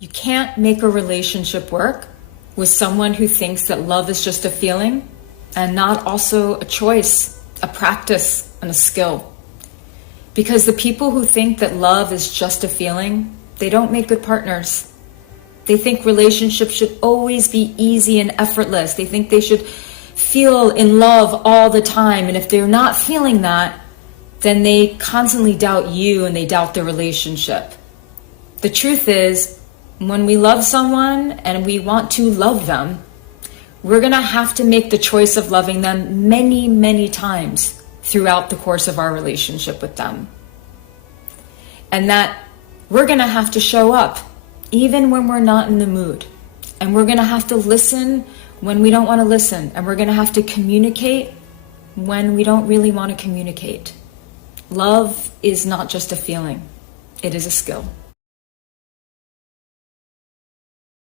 You can't make a relationship work with someone who thinks that love is just a feeling and not also a choice, a practice, and a skill. Because the people who think that love is just a feeling, they don't make good partners. They think relationships should always be easy and effortless. They think they should feel in love all the time. And if they're not feeling that, then they constantly doubt you and they doubt the relationship. The truth is, when we love someone and we want to love them, we're going to have to make the choice of loving them many, many times throughout the course of our relationship with them. And that we're going to have to show up even when we're not in the mood. And we're going to have to listen when we don't want to listen. And we're going to have to communicate when we don't really want to communicate. Love is not just a feeling. It is a skill.